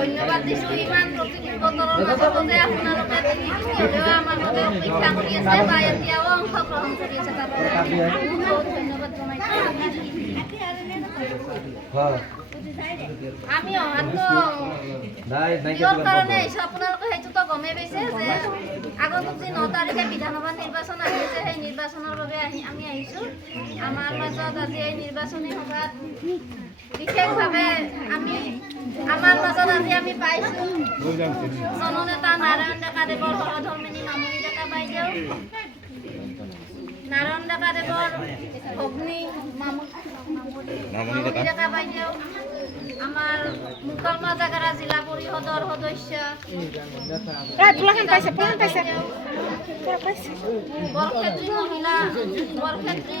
ধন্যবাদ দিছোঁ ইমান প্ৰতিকূল বতৰৰ মাজতো যে আপোনালোকে হ'লেও আমাৰ বাবে অপেক্ষা কৰি আছে বা এতিয়াও অংশগ্ৰহণ কৰি আছে তাৰ বাবে বহুত ধন্যবাদ জনাইছোঁ। আমি অহাটো কিহৰ কাৰণে আহিছোঁ আপোনালোকে সেইটোতো গমেই পাইছে যে আগন্তুক যি 9 তাৰিখে বিধানসভা নিৰ্বাচন আহি আছে সেই নিৰ্বাচনৰ বাবে আমি আহিছোঁ। আমাৰ মাজত আজি এই নিৰ্বাচনী সভাত বিশেষভাৱে আমাৰ মাজত আজি আমি পাইছোঁ জননেতা নাৰায়ণ ডেকা দেৱৰ সহধৰ্মিনী মামণি ডেকা বাইদেউ, নাৰায়ণ ডেকা দেৱৰ ভগ্নী মামণি ডেকা বাইদেউ, আমাৰ মুকালমা জাগাৰা জিলা পৰিষদৰ সদস্য বৰক্ষেত্ৰী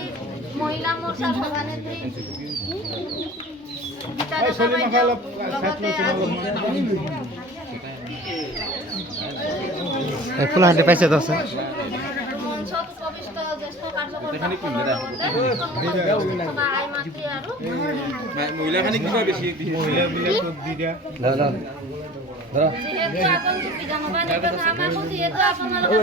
মহিলা মৰ্চাৰ সভানেত্ৰী গীতা ডেকা বাইদেউ, ফুলহান্তি পাইছে তো মঞ্চত উপবিষ্ট জ্যেষ্ঠ কাৰ্যকৰ্তা আই মাতৃ আৰু যিহেতু আগন্তুক বিধানসভা নিৰ্বাচন আমাকো যিহেতু আপোনালোকে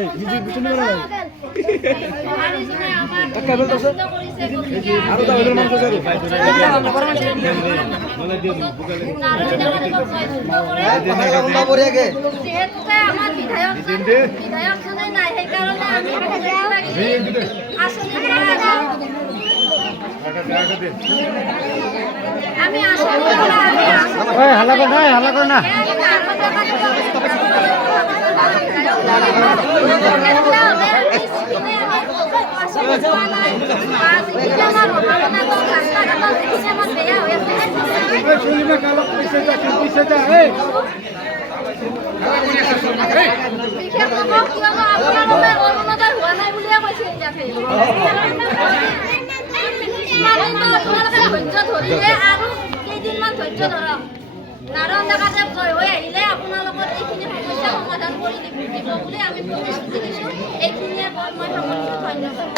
যিহেতুকে আমাৰ বিধায়কজনে নাই সেইকাৰণে আমি হাল্লা কৰে না নাৰায়ণ ডেকা দেৱ জয় হৈ আহিলে আপোনালোকৰ এইখিনি সমস্যা সমাধান কৰি দিব বুলি আমি প্ৰতিশ্ৰুতি দিছোঁ। এইখিনিয়ে কৈ মই সামৰণি ধন্যবাদ।